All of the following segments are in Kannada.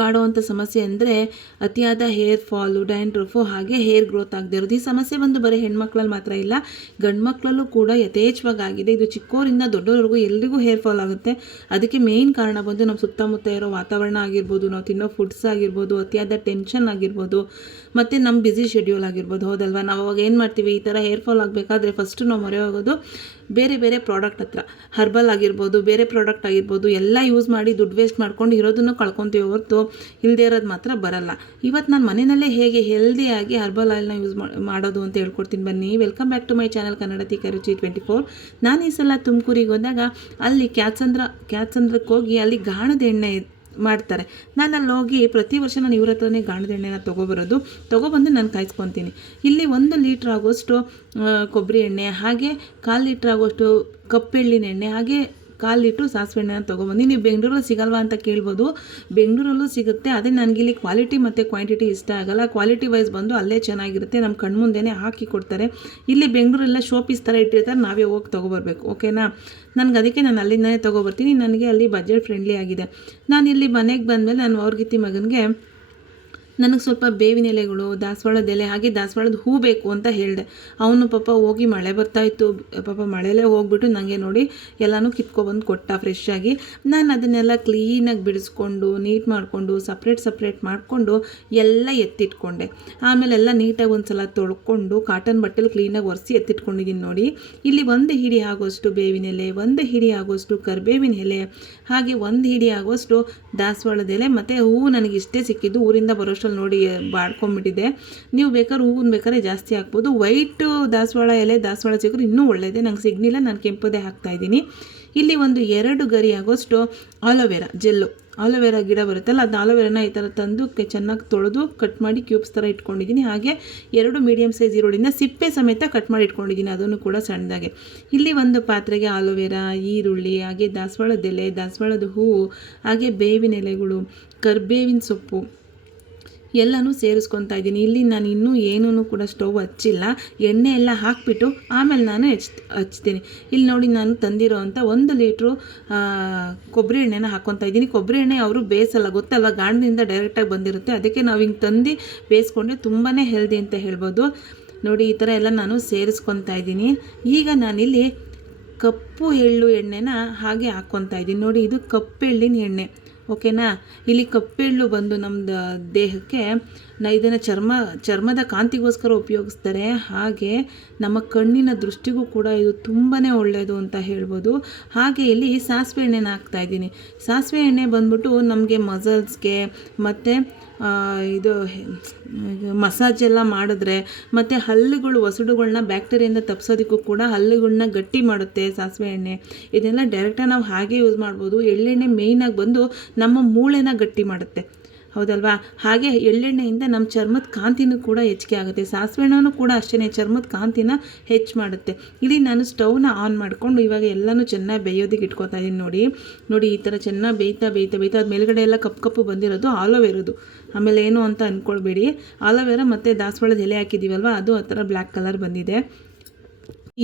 ಕಾಡುವಂಥ ಸಮಸ್ಯೆ ಅಂದರೆ ಅತಿಯಾದ ಹೇರ್ ಫಾಲು, ಡ್ಯಾಂಡ್ರಫು ಹಾಗೆ ಹೇರ್ ಗ್ರೋತ್ ಆಗದೆ ಇರೋದು. ಈ ಸಮಸ್ಯೆ ಬಂದು ಬರೀ ಹೆಣ್ಮಕ್ಳಲ್ಲಿ ಮಾತ್ರ ಇಲ್ಲ ಗಂಡು ಮಕ್ಕಳಲ್ಲೂ ಕೂಡ ಯಥೇಚ್ಛವಾಗಿದೆ ಇದು ಚಿಕ್ಕೋರಿಂದ ದೊಡ್ಡವರೆಗೂ ಎಲ್ರಿಗೂ ಹೇರ್ ಫಾಲ್ ಆಗುತ್ತೆ. ಅದಕ್ಕೆ ಮೇಯ್ನ್ ಕಾರಣ ಬಂದು ನಮ್ಮ ಸುತ್ತಮುತ್ತ ಇರೋ ವಾತಾವರಣ ಆಗಿರ್ಬೋದು, ನಾವು ತಿನ್ನೋ ಫುಡ್ಸ್ ಆಗಿರ್ಬೋದು, ಅತಿಯಾದ ಟೆನ್ಷನ್ ಆಗಿರ್ಬೋದು, ಮತ್ತು ನಮ್ಮ ಬ್ಯುಸಿ ಶೆಡ್ಯೂಲ್ ಆಗಿರ್ಬೋದು. ಹೌದಲ್ವಾ? ನಾವು ಅವಾಗ ಏನು ಮಾಡ್ತೀವಿ? ಈ ಥರ ಹೇರ್ ಫಾಲ್ ಆಗಬೇಕಾದ್ರೆ ಫಸ್ಟು ನಾವು ಮೊರೆ ಹೋಗೋದು ಬೇರೆ ಬೇರೆ ಪ್ರಾಡಕ್ಟ್ ಹತ್ರ. ಹರ್ಬಲ್ ಆಗಿರ್ಬೋದು, ಬೇರೆ ಪ್ರಾಡಕ್ಟ್ ಆಗಿರ್ಬೋದು, ಎಲ್ಲ ಯೂಸ್ ಮಾಡಿ ದುಡ್ಡು ವೇಸ್ಟ್ ಮಾಡ್ಕೊಂಡು ಇರೋದನ್ನು ಕಳ್ಕೊತೀವಿ ಹೊರತು ಇಲ್ಲದೇ ಇರೋದು ಮಾತ್ರ ಬರಲ್ಲ. ಇವತ್ತು ನಾನು ಮನೆಯಲ್ಲೇ ಹೇಗೆ ಹೆಲ್ದಿಯಾಗಿ ಹರ್ಬಲ್ ಆಯಿಲ್ನ ಯೂಸ್ ಮಾಡೋದು ಅಂತ ಹೇಳ್ಕೊಡ್ತೀನಿ ಬನ್ನಿ. Welcome back to my channel Kannada ತೀಕ ರುಚಿ ಟ್ವೆಂಟಿ ಫೋರ್ ನಾನು ಈ ಸಲ ತುಮಕೂರಿಗೆ ಹೋದಾಗ ಅಲ್ಲಿ ಕ್ಯಾತ್ಸಂದ್ರ ಕ್ಯಾತ್ಸಂದ್ರಕ್ಕೆ ಹೋಗಿ ಅಲ್ಲಿ ಗಾಣದ ಎಣ್ಣೆ ಮಾಡ್ತಾರೆ. ನಾನು ಅಲ್ಲಿ ಹೋಗಿ ಪ್ರತಿ ವರ್ಷ ನಾನು ಇವ್ರ ಹತ್ರನೇ ಗಾಣದ ಎಣ್ಣೆನ ತೊಗೊಬರೋದು. ತೊಗೊಬಂದು ನಾನು ಕಾಯಿಸ್ಕೊತೀನಿ. ಇಲ್ಲಿ ಒಂದು ಲೀಟ್ರ್ ಆಗೋಷ್ಟು ಕೊಬ್ಬರಿ ಎಣ್ಣೆ, ಹಾಗೆ ಕಾಲು ಲೀಟ್ರ್ ಆಗೋಷ್ಟು ಕಪ್ಪೆಳ್ಳಿನ ಎಣ್ಣೆ, ಹಾಗೆ ಕಾಲು ಸಾಸಿವೆ ಎಣ್ಣೆನ ತೊಗೊಬಂದು ನೀವು ಬೆಂಗಳೂರಲ್ಲಿ ಸಿಗಲ್ವಾ ಅಂತ ಕೇಳ್ಬೋದು. ಬೆಂಗಳೂರಲ್ಲೂ ಸಿಗುತ್ತೆ ಅದೇ ಇಲ್ಲಿ ಕ್ವಾಲಿಟಿ ಮತ್ತು ಕ್ವಾಂಟಿಟಿ ಇಷ್ಟ ಆಗಲ್ಲ. ಕ್ವಾಲಿಟಿ ವೈಸ್ ಬಂದು ಅಲ್ಲೇ ಚೆನ್ನಾಗಿರುತ್ತೆ ನಮ್ಮ ಕಣ್ಮುಂದೆನೇ ಹಾಕಿ ಕೊಡ್ತಾರೆ. ಇಲ್ಲಿ ಬೆಂಗಳೂರೆಲ್ಲ ಶೋ ಪೀಸ್ ಥರ ಇಟ್ಟಿರ್ತಾರೆ, ನಾವೇ ಹೋಗಿ ತೊಗೊಬರ್ಬೇಕು ಓಕೆನಾ ನನಗೆ ಅದಕ್ಕೆ ನಾನು ಅಲ್ಲಿಂದನೇ ತೊಗೊಬರ್ತೀನಿ, ನನಗೆ ಅಲ್ಲಿ ಬಜೆಟ್ ಫ್ರೆಂಡ್ಲಿ ಆಗಿದೆ. ನಾನು ಇಲ್ಲಿ ಮನೆಗೆ ಬಂದಮೇಲೆ ನಾನು ಅವ್ರಿಗಿತ್ತಿ ಮಗನಿಗೆ ನನಗೆ ಸ್ವಲ್ಪ ಬೇವಿನ ಎಲೆಗಳು, ದಾಸವಾಳದ ಎಲೆ, ಹಾಗೆ ದಾಸವಾಳದ ಹೂ ಬೇಕು ಅಂತ ಹೇಳಿದೆ. ಅವನು ಪಾಪ ಹೋಗಿ ಮಳೆ ಬರ್ತಾ ಇತ್ತು. ಪಾಪ ಮಳೆಯಲ್ಲೇ ಹೋಗ್ಬಿಟ್ಟು ನನಗೆ ನೋಡಿ ಎಲ್ಲನೂ ಕಿತ್ಕೊಬಂದು ಕೊಟ್ಟ ಫ್ರೆಶ್ ಆಗಿ. ನಾನು ಅದನ್ನೆಲ್ಲ ಕ್ಲೀನಾಗಿ ಬಿಡಿಸ್ಕೊಂಡು ನೀಟ್ ಮಾಡಿಕೊಂಡು ಸಪ್ರೇಟ್ ಸಪ್ರೇಟ್ ಮಾಡಿಕೊಂಡು ಎಲ್ಲ ಎತ್ತಿಟ್ಕೊಂಡೆ. ಆಮೇಲೆ ಎಲ್ಲ ನೀಟಾಗಿ ಒಂದು ಸಲ ತೊಳ್ಕೊಂಡು ಕಾಟನ್ ಬಟ್ಟೆಲಿ ಕ್ಲೀನಾಗಿ ಒರೆಸಿ ಎತ್ತಿಟ್ಕೊಂಡಿದ್ದೀನಿ ನೋಡಿ. ಇಲ್ಲಿ ಒಂದು ಹಿಡಿ ಆಗೋಷ್ಟು ಬೇವಿನ ಎಲೆ, ಒಂದು ಹಿಡಿ ಆಗೋಷ್ಟು ಕರಿಬೇವಿನ ಎಲೆ, ಹಾಗೆ ಒಂದು ಹಿಡಿ ಆಗೋಷ್ಟು ದಾಸವಾಳದ ಎಲೆ, ಮತ್ತು ಹೂವು ನನಗೆ ಇಷ್ಟೇ ಸಿಕ್ಕಿದ್ದು ಊರಿಂದ ಬರೋಷ್ಟರಲ್ಲಿ ನೋಡಿ ಬಾಡ್ಕೊಂಬಿಟ್ಟಿದೆ ನೀವು ಬೇಕಾದ್ರೆ ಹೂವನ್ನ ಬೇಕಾದ್ರೆ ಜಾಸ್ತಿ ಹಾಕ್ಬೋದು. ವೈಟು ದಾಸವಾಳ ಎಲೆ, ದಾಸವಾಳ ಸಿಕ್ಕರೆ ಇನ್ನೂ ಒಳ್ಳೆಯದೇ ನಂಗೆ ಸಿಗ್ನಿಲ್ಲ ನಾನು ಕೆಂಪದೇ ಹಾಕ್ತಾ ಇದ್ದೀನಿ. ಇಲ್ಲಿ ಒಂದು ಎರಡು ಗರಿ ಆಗೋಷ್ಟು ಆಲೋವೆರಾ ಜೆಲ್ಲು. ಆಲೋವೆರಾ ಗಿಡ ಬರುತ್ತಲ್ಲ ಅದು ಆಲೋವೆರಾನ ಈ ಥರ ತಂದು ಚೆನ್ನಾಗಿ ತೊಳೆದು ಕಟ್ ಮಾಡಿ ಕ್ಯೂಬ್ಸ್ ಥರ ಇಟ್ಕೊಂಡಿದ್ದೀನಿ. ಹಾಗೆ ಎರಡು ಮೀಡಿಯಮ್ ಸೈಜ್ ಈರುಳ್ಳಿನ ಸಿಪ್ಪೆ ಸಮೇತ ಕಟ್ ಮಾಡಿ ಇಟ್ಕೊಂಡಿದ್ದೀನಿ. ಅದನ್ನು ಕೂಡ ಸಣ್ಣದಾಗೆ. ಇಲ್ಲಿ ಒಂದು ಪಾತ್ರೆಗೆ ಆಲೋವೆರಾ ಈರುಳ್ಳಿ, ಹಾಗೆ ದಾಸವಾಳದ ಎಲೆ, ದಾಸವಾಳದ ಹೂವು ಹಾಗೆ ಬೇವಿನ ಎಲೆಗಳು, ಕರ್ಬೇವಿನ ಸೊಪ್ಪು. ಎಲ್ಲನೂ ಸೇರಿಸ್ಕೊತಾ ಇದ್ದೀನಿ. ಇಲ್ಲಿ ನಾನು ಇನ್ನೂ ಏನೂ ಕೂಡ ಸ್ಟವ್ ಹಚ್ಚಿಲ್ಲ. ಎಣ್ಣೆ ಎಲ್ಲ ಹಾಕಿಬಿಟ್ಟು ಆಮೇಲೆ ನಾನು ಹೆಚ್, ಹಚ್ತೀನಿ. ಇಲ್ಲಿ ನೋಡಿ ನಾನು ತಂದಿರೋ ಅಂಥ ಒಂದು ಲೀಟ್ರು ಕೊಬ್ಬರಿ ಎಣ್ಣೆನ ಹಾಕ್ಕೊತಾ ಇದ್ದೀನಿ. ಕೊಬ್ಬರಿ ಎಣ್ಣೆ ಅವರು ಬೇಯಿಸಲ್ಲ ಗೊತ್ತಲ್ಲ ಗಾಣದಿಂದ ಡೈರೆಕ್ಟಾಗಿ ಬಂದಿರುತ್ತೆ. ಅದಕ್ಕೆ ನಾವು ಹಿಂಗೆ ತಂದು ಬೇಯಿಸ್ಕೊಂಡ್ರೆ ತುಂಬಾ ಹೆಲ್ದಿ ಅಂತ ಹೇಳ್ಬೋದು. ನೋಡಿ, ಈ ಥರ ಎಲ್ಲ ನಾನು ಸೇರಿಸ್ಕೊತಾ ಇದ್ದೀನಿ. ಈಗ ನಾನಿಲ್ಲಿ ಕಪ್ಪು ಎಳ್ಳು ಎಣ್ಣೆನ ಹಾಗೆ ಹಾಕ್ಕೊತಾ ಇದ್ದೀನಿ. ನೋಡಿ, ಇದು ಕಪ್ಪೆಳ್ಳಿನ ಎಣ್ಣೆ. ಓಕೆನಾ? ಇಲ್ಲಿ ಕಪ್ಪೆಳ್ಳು ಬಂದು ನಮ್ಮದು ದೇಹಕ್ಕೆ ನ ಇದನ್ನು ಚರ್ಮ, ಚರ್ಮದ ಕಾಂತಿಗೋಸ್ಕರ ಉಪಯೋಗಿಸ್ತಾರೆ. ಹಾಗೆ ನಮ್ಮ ಕಣ್ಣಿನ ದೃಷ್ಟಿಗೂ ಕೂಡ ಇದು ತುಂಬಾ ಒಳ್ಳೆಯದು ಅಂತ ಹೇಳ್ಬೋದು. ಹಾಗೆ ಇಲ್ಲಿ ಸಾಸಿವೆ ಎಣ್ಣೆನ ಹಾಕ್ತಾ ಇದ್ದೀನಿ. ಸಾಸಿವೆ ಎಣ್ಣೆ ಬಂದ್ಬಿಟ್ಟು ನಮಗೆ ಮಸಲ್ಸ್ಗೆ ಮತ್ತು ಇದು ಮಸಾಜ್ ಎಲ್ಲ ಮಾಡಿದ್ರೆ ಮತ್ತು ಹಲ್ಲುಗಳು ಒಸಡುಗಳನ್ನ ಬ್ಯಾಕ್ಟೀರಿಯಿಂದ ತಪ್ಪಿಸೋದಕ್ಕೂ ಕೂಡ ಹಲ್ಲುಗಳನ್ನ ಗಟ್ಟಿ ಮಾಡುತ್ತೆ ಸಾಸಿವೆ ಎಣ್ಣೆ. ಇದೆಲ್ಲ ಡೈರೆಕ್ಟಾಗಿ ನಾವು ಹಾಗೆ ಯೂಸ್ ಮಾಡ್ಬೋದು. ಎಳ್ಳೆಣ್ಣೆ ಮೇಯ್ನಾಗಿ ಬಂದು ನಮ್ಮ ಮೂಳೆನ ಗಟ್ಟಿ ಮಾಡುತ್ತೆ. ಹೌದಲ್ವಾ? ಹಾಗೆ ಎಳ್ಳೆಣ್ಣೆಯಿಂದ ನಮ್ಮ ಚರ್ಮದ ಕಾಂತಿನೂ ಕೂಡ ಹೆಚ್ಚಿಗೆ ಆಗುತ್ತೆ. ಸಾಸಿವೆ ಎಣ್ಣೆನೂ ಕೂಡ ಅಷ್ಟೇ ಚರ್ಮದ ಕಾಂತಿನ ಹೆಚ್ಚು ಮಾಡುತ್ತೆ. ಇಲ್ಲಿ ನಾನು ಸ್ಟೌವ್ನ ಆನ್ ಮಾಡಿಕೊಂಡು ಇವಾಗ ಎಲ್ಲನೂ ಚೆನ್ನಾಗಿ ಬೇಯೋದಕ್ಕೆ ಇಟ್ಕೊತಾ ಇದ್ದೀನಿ ನೋಡಿ. ನೋಡಿ, ಈ ಥರ ಚೆನ್ನಾಗಿ ಬೇಯ್ತಾ ಬೇಯ್ತಾ ಬೇಯ್ತಾ ಅದು ಮೇಲ್ಗಡೆ ಎಲ್ಲ ಕಪ್ಪು ಕಪ್ಪು ಬಂದಿರೋದು ಆಲೋವೆರದು ಆಮೇಲೆ ಏನು ಅಂತ ಅಂದ್ಕೊಳ್ಬೇಡಿ ಆಲೋವೆರ ಮತ್ತು ದಾಸವಾಳದ ಎಲೆ ಹಾಕಿದ್ದೀವಲ್ವ ಅದು ಆ ಥರ ಬ್ಲ್ಯಾಕ್ ಕಲರ್ ಬಂದಿದೆ.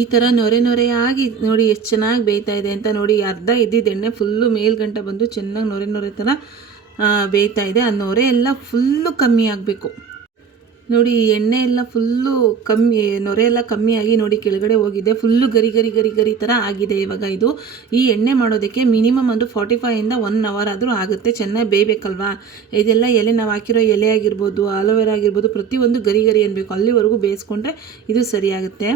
ಈ ಥರ ನೊರೆ ನೊರೆಯಾಗಿ ನೋಡಿ ಎಷ್ಟು ಚೆನ್ನಾಗಿ ಬೇಯ್ತಾ ಇದೆ ಅಂತ ನೋಡಿ, ಅರ್ಧ ಇದ್ದಿದ್ದು ಎಣ್ಣೆ ಫುಲ್ಲು ಮೇಲ್ಗಂಟ ಬಂದು ಚೆನ್ನಾಗಿ ನೊರೆ ನೊರೆ ಥರ ಬೇಯ್ತಾ ಇದೆ. ಅನ್ನೋರೆ ನೊರೆ ಎಲ್ಲ ಫುಲ್ಲು ಕಮ್ಮಿ ಆಗಬೇಕು. ನೋಡಿ, ಎಣ್ಣೆ ಎಲ್ಲ ಫುಲ್ಲು ಕಮ್ಮಿ, ನೊರೆ ಎಲ್ಲ ಕಮ್ಮಿಯಾಗಿ ನೋಡಿ ಕೆಳಗಡೆ ಹೋಗಿದೆ. ಫುಲ್ಲು ಗರಿ ಗರಿ ಗರಿ ಗರಿ ಥರ ಆಗಿದೆ ಇವಾಗ ಇದು. ಈ ಎಣ್ಣೆ ಮಾಡೋದಕ್ಕೆ ಮಿನಿಮಮ್ ಒಂದು ಫಾರ್ಟಿ ಇಂದ ಒನ್ ಅವರ್ ಆದರೂ ಆಗುತ್ತೆ. ಚೆನ್ನಾಗಿ ಬೇಯಬೇಕಲ್ವಾ? ಇದೆಲ್ಲ ಎಲೆ ನಾವು ಹಾಕಿರೋ ಎಲೆ ಆಗಿರ್ಬೋದು ಆಲೋವೆರಾ ಆಗಿರ್ಬೋದು, ಪ್ರತಿಯೊಂದು ಗರಿ ಗರಿ ಅನ್ಬೇಕು ಅಲ್ಲಿವರೆಗೂ ಬೇಯಿಸ್ಕೊಂಡ್ರೆ ಇದು ಸರಿಯಾಗುತ್ತೆ.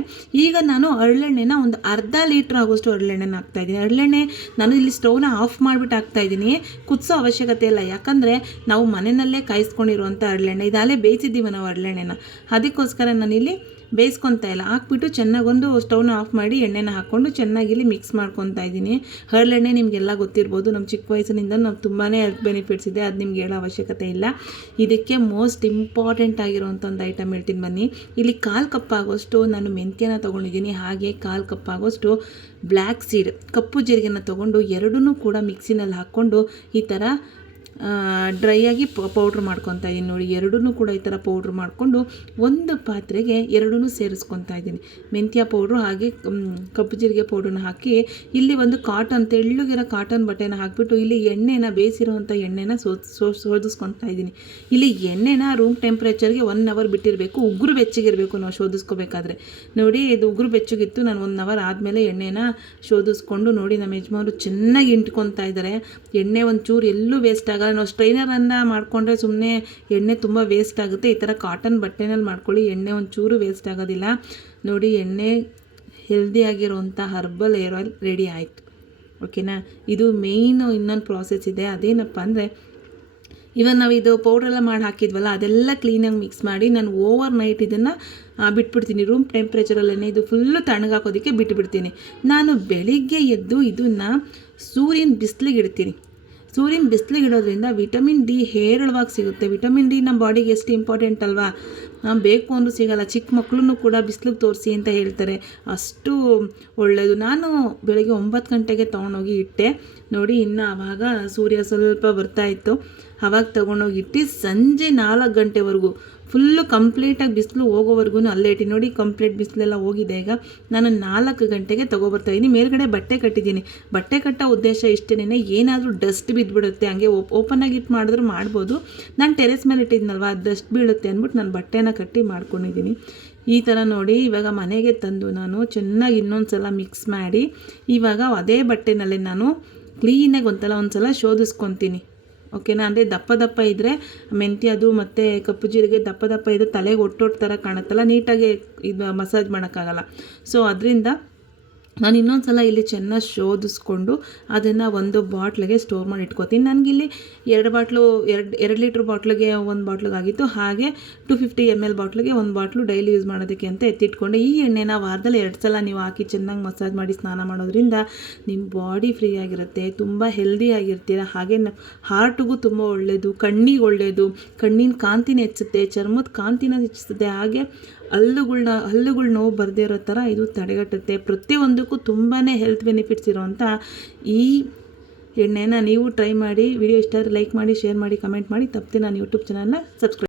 ಈಗ ನಾನು ಅರಳೆಣ್ಣೆನ ಒಂದು ಅರ್ಧ ಲೀಟ್ರ್ ಆಗೋಷ್ಟು ಅರಳೆಣ್ಣೆನ ಹಾಕ್ತಾ ಇದ್ದೀನಿ. ಹರಳೆಣ್ಣೆ ನಾನು ಇಲ್ಲಿ ಸ್ಟೌವ್ನ ಆಫ್ ಮಾಡಿಬಿಟ್ಟು ಹಾಕ್ತಾ ಇದ್ದೀನಿ. ಕುದಿಸೋ ಅವಶ್ಯಕತೆ ಇಲ್ಲ. ಯಾಕಂದರೆ ನಾವು ಮನೆಯಲ್ಲೇ ಕಾಯಿಸ್ಕೊಂಡಿರುವಂಥ ಅರಳೆಣ್ಣೆ ಇದಾಲೆ ಬೇಯಿಸಿದ್ದೀವಿ ನಾವು ಹರಳೆಣ್ಣೆನ ಅದಕ್ಕೋಸ್ಕರ ನಾನಿಲ್ಲಿ ಬೇಯಿಸ್ಕೊತಾ ಇಲ್ಲ. ಹಾಕ್ಬಿಟ್ಟು ಚೆನ್ನಾಗೊಂದು ಸ್ಟವ್ನ ಆಫ್ ಮಾಡಿ ಎಣ್ಣೆನ ಹಾಕ್ಕೊಂಡು ಚೆನ್ನಾಗಿ ಇಲ್ಲಿ ಮಿಕ್ಸ್ ಮಾಡ್ಕೊತಾ ಇದ್ದೀನಿ. ಹರಳೆಣ್ಣೆ ನಿಮಗೆಲ್ಲ ಗೊತ್ತಿರ್ಬೋದು. ನಮ್ಮ ಚಿಕ್ಕ ವಯಸ್ಸಿನಿಂದ ನಾವು ತುಂಬಾ ಹೆಲ್ತ್ ಬೆನಿಫಿಟ್ಸ್ ಇದೆ. ಅದು ನಿಮ್ಗೆ ಹೇಳೋ ಅವಶ್ಯಕತೆ ಇಲ್ಲ. ಇದಕ್ಕೆ ಮೋಸ್ಟ್ ಇಂಪಾರ್ಟೆಂಟ್ ಆಗಿರೋವಂಥ ಒಂದು ಐಟಮ್ ಹೇಳ್ತೀನಿ ಬನ್ನಿ. ಇಲ್ಲಿ ಕಾಲು ಕಪ್ ಆಗೋಷ್ಟು ನಾನು ಮೆಂತ್ಯನ ತೊಗೊಂಡಿದ್ದೀನಿ. ಹಾಗೆ ಕಾಲು ಕಪ್ ಆಗೋಷ್ಟು ಬ್ಲ್ಯಾಕ್ ಸೀಡ್ ಕಪ್ಪು ಜೀರಿಗೆನ ತೊಗೊಂಡು ಎರಡನ್ನೂ ಕೂಡ ಮಿಕ್ಸಿನಲ್ಲಿ ಹಾಕ್ಕೊಂಡು ಈ ಥರ ಡ್ರೈ ಆಗಿ ಪೌಡ್ರ್ ಮಾಡ್ಕೊತಾ ಇದ್ದೀನಿ ನೋಡಿ. ಎರಡೂ ಕೂಡ ಈ ಥರ ಪೌಡ್ರ್ ಮಾಡಿಕೊಂಡು ಒಂದು ಪಾತ್ರೆಗೆ ಎರಡೂ ಸೇರಿಸ್ಕೊತಾ ಇದ್ದೀನಿ. ಮೆಂತ್ಯ ಪೌಡ್ರು ಹಾಗೆ ಕಪ್ಪು ಜೀರಿಗೆ ಪೌಡ್ರನ್ನ ಹಾಕಿ ಇಲ್ಲಿ ಒಂದು ಕಾಟನ್ ತೆಳ್ಳಗಿರೋ ಕಾಟನ್ ಬಟ್ಟೆನ ಹಾಕಿಬಿಟ್ಟು ಇಲ್ಲಿ ಎಣ್ಣೆನ ಬೇಯಿಸಿರುವಂಥ ಎಣ್ಣೆನ ಸೋ ಸೋ ಶೋಧಿಸ್ಕೊತಾ ಇದ್ದೀನಿ. ಇಲ್ಲಿ ಎಣ್ಣೆನ ರೂಮ್ ಟೆಂಪ್ರೇಚರ್ಗೆ ಒನ್ ಅವರ್ ಬಿಟ್ಟಿರಬೇಕು. ಉಗುರು ಬೆಚ್ಚಗಿರಬೇಕು ನಾವು ಶೋಧಿಸ್ಕೋಬೇಕಾದ್ರೆ. ನೋಡಿ, ಇದು ಉಗುರು ಬೆಚ್ಚಗಿತ್ತು. ನಾನು ಒನ್ ಅವರ್ ಆದಮೇಲೆ ಎಣ್ಣೆನ ಶೋಧಿಸ್ಕೊಂಡು ನೋಡಿ ನಮ್ಮ ಯಜಮಾನರು ಚೆನ್ನಾಗಿ ಇಂಟ್ಕೊತಾ ಇದ್ದಾರೆ. ಎಣ್ಣೆ ಒಂಚೂರು ಎಲ್ಲೂ ವೇಸ್ಟ್ ಆಗಲ್ಲ ನಾವು ಸ್ಟ್ರೈನರನ್ನು ಮಾಡಿಕೊಂಡ್ರೆ ಸುಮ್ಮನೆ ಎಣ್ಣೆ ತುಂಬ ವೇಸ್ಟ್ ಆಗುತ್ತೆ. ಈ ಥರ ಕಾಟನ್ ಬಟ್ಟೆನಲ್ಲಿ ಮಾಡ್ಕೊಳ್ಳಿ. ಎಣ್ಣೆ ಒಂಚೂರು ವೇಸ್ಟ್ ಆಗೋದಿಲ್ಲ. ನೋಡಿ, ಎಣ್ಣೆ ಹೆಲ್ದಿಯಾಗಿರುವಂಥ ಹರ್ಬಲ್ ಏರ್ ಆಯಿಲ್ ರೆಡಿ ಆಯಿತು. ಓಕೆನಾ ಇದು ಮೇಯ್ನು ಇನ್ನೊಂದು ಪ್ರಾಸೆಸ್ ಇದೆ. ಅದೇನಪ್ಪ ಅಂದರೆ ಇವನ್ ನಾವು ಇದು ಪೌಡ್ರೆಲ್ಲ ಮಾಡಿ ಹಾಕಿದ್ವಲ್ಲ, ಅದೆಲ್ಲ ಕ್ಲೀನಾಗಿ ಮಿಕ್ಸ್ ಮಾಡಿ ನಾನು ಓವರ್ ನೈಟ್ ಇದನ್ನು ಬಿಟ್ಬಿಡ್ತೀನಿ. ರೂಮ್ ಟೆಂಪ್ರೇಚರಲ್ಲೇ ಇದು ಫುಲ್ಲು ತಣ್ಣಗಾಕೋದಕ್ಕೆ ಬಿಟ್ಬಿಡ್ತೀನಿ. ನಾನು ಬೆಳಿಗ್ಗೆ ಎದ್ದು ಇದನ್ನು ಸೂರ್ಯನ ಬಿಸಿಲಿಗೆ ಇಡ್ತೀನಿ. ಸೂರ್ಯನ ಬಿಸಿಲಿಗೆ ಇಡೋದ್ರಿಂದ ವಿಟಮಿನ್ ಡಿ ಹೇರಳವಾಗಿ ಸಿಗುತ್ತೆ. ವಿಟಮಿನ್ ಡಿ ನಮ್ಮ ಬಾಡಿಗೆ ಎಷ್ಟು ಇಂಪಾರ್ಟೆಂಟ್ ಅಲ್ವಾ? ನಾವು ಬೇಕು ಅಂದ್ರೂ ಸಿಗಲ್ಲ. ಚಿಕ್ಕ ಮಕ್ಕಳನ್ನು ಕೂಡ ಬಿಸಿಲಿಗೆ ತೋರಿಸಿ ಅಂತ ಹೇಳ್ತಾರೆ. ಅಷ್ಟು ಒಳ್ಳೆಯದು ನಾನು ಬೆಳಗ್ಗೆ ಒಂಬತ್ತು ಗಂಟೆಗೆ ತೊಗೊಂಡೋಗಿ ಇಟ್ಟೆ. ನೋಡಿ, ಇನ್ನು ಆವಾಗ ಸೂರ್ಯ ಸ್ವಲ್ಪ ಬರ್ತಾ ಇತ್ತು. ಅವಾಗ ತೊಗೊಂಡೋಗಿ ಇಟ್ಟು ಸಂಜೆ ನಾಲ್ಕು ಗಂಟೆವರೆಗೂ ಫುಲ್ಲು ಕಂಪ್ಲೀಟಾಗಿ ಬಿಸಿಲು ಹೋಗೋವರೆಗೂ ಅಲ್ಲೇ ಇಟ್ಟು. ನೋಡಿ ಕಂಪ್ಲೀಟ್ ಬಿಸಿಲೆಲ್ಲ ಹೋಗಿದೆ ಈಗ. ನಾನು ನಾಲ್ಕು ಗಂಟೆಗೆ ತೊಗೊಬರ್ತಾ ಇದ್ದೀನಿ ಮೇಲ್ಗಡೆ ಬಟ್ಟೆ ಕಟ್ಟಿದ್ದೀನಿ. ಬಟ್ಟೆ ಕಟ್ಟೋ ಉದ್ದೇಶ ಇಷ್ಟೇನೆ ಏನಾದರೂ ಡಸ್ಟ್ ಬಿದ್ದುಬಿಡುತ್ತೆ ಹಂಗೆ ಓಪನ್ ಆಗಿ ಇಟ್ಟು ಮಾಡಿದ್ರು ಮಾಡ್ಬೋದು. ನಾನು ಟೆರೆಸ್ ಮೇಲೆ ಇಟ್ಟಿದ್ನಲ್ವ ಡಸ್ಟ್ ಬೀಳುತ್ತೆ ಅಂದ್ಬಿಟ್ಟು ನಾನು ಬಟ್ಟೆನ ಕಟ್ಟಿ ಮಾಡ್ಕೊಂಡಿದ್ದೀನಿ. ಈ ಥರ ನೋಡಿ, ಇವಾಗ ಮನೆಗೆ ತಂದು ನಾನು ಚೆನ್ನಾಗಿ ಇನ್ನೊಂದು ಸಲ ಮಿಕ್ಸ್ ಮಾಡಿ, ಇವಾಗ ಅದೇ ಬಟ್ಟೆನಲ್ಲೇ ನಾನು ಕ್ಲೀನಾಗಿ ಒಂದ್ಸಲ ಒಂದ್ಸಲ ಶೋಧಿಸ್ಕೊತೀನಿ. ಓಕೆನಾ ಅಂದರೆ ದಪ್ಪ ದಪ್ಪ ಇದ್ದರೆ ಮೆಂತ್ಯ ಅದು ಮತ್ತು ಕಪ್ಪು ಜೀರಿಗೆ ದಪ್ಪ ದಪ್ಪ ಇದ್ದರೆ ತಲೆಗೆ ಒಟ್ಟೊಟ್ಟು ಥರ ಕಾಣುತ್ತಲ್ಲ, ನೀಟಾಗಿ ಇದು ಮಸಾಜ್ ಮಾಡೋಕ್ಕಾಗಲ್ಲ. ಸೊ ಅದರಿಂದ ನಾನು ಇನ್ನೊಂದು ಸಲ ಇಲ್ಲಿ ಚೆನ್ನಾಗಿ ಶೋಧಿಸ್ಕೊಂಡು ಅದನ್ನು ಒಂದು ಬಾಟ್ಲಿಗೆ ಸ್ಟೋರ್ ಮಾಡಿ ಇಟ್ಕೋತೀನಿ. ನನಗಿಲ್ಲಿ ಎರಡು ಬಾಟ್ಲು, ಎರಡು ಎರಡು ಲೀಟ್ರ್ ಬಾಟ್ಲಿಗೆ ಒಂದು ಬಾಟ್ಲಿಗಾಗಿತ್ತು. ಹಾಗೆ ಟು ಫಿಫ್ಟಿ ಎಂ ಎಲ್ ಬಾಟ್ಲಿಗೆ ಒಂದು ಬಾಟ್ಲು ಡೈಲಿ ಯೂಸ್ ಮಾಡೋದಕ್ಕೆ ಅಂತ ಎತ್ತಿಟ್ಕೊಂಡೆ. ಈ ಎಣ್ಣೆನ ವಾರದಲ್ಲಿ ಎರಡು ಸಲ ನೀವು ಹಾಕಿ ಚೆನ್ನಾಗಿ ಮಸಾಜ್ ಮಾಡಿ ಸ್ನಾನ ಮಾಡೋದ್ರಿಂದ ನಿಮ್ಮ ಬಾಡಿ ಫ್ರೀ ಆಗಿರುತ್ತೆ, ತುಂಬ ಹೆಲ್ದಿ ಆಗಿರ್ತೀರ. ಹಾಗೆ ಹಾರ್ಟಿಗೂ ತುಂಬ ಒಳ್ಳೆಯದು ಕಣ್ಣಿಗೆ ಒಳ್ಳೆಯದು ಕಣ್ಣಿನ ಕಾಂತಿನ ಹೆಚ್ಚುತ್ತೆ ಚರ್ಮದ ಕಾಂತಿನ ಹೆಚ್ಚಿಸುತ್ತೆ. ಹಾಗೆ ಹಲ್ಲುಗಳ್ನ, ಹಲ್ಲುಗಳು ನೋವು ಬರದೇ ಇರೋ ಥರ ಇದು ತಡೆಗಟ್ಟುತ್ತೆ. ಪ್ರತಿಯೊಂದಕ್ಕೂ ತುಂಬಾ ಹೆಲ್ತ್ ಬೆನಿಫಿಟ್ಸ್ ಇರೋವಂಥ ಈ ಎಣ್ಣೆನ ನೀವು ಟ್ರೈ ಮಾಡಿ ವಿಡಿಯೋ ಇಷ್ಟ ಆದರೆ ಲೈಕ್ ಮಾಡಿ ಶೇರ್ ಮಾಡಿ ಕಮೆಂಟ್ ಮಾಡಿ, ತಪ್ಪದೆ ನಾನು ಯೂಟ್ಯೂಬ್ ಚಾನಲ್ನ ಸಬ್ಸ್ಕ್ರೈಬ್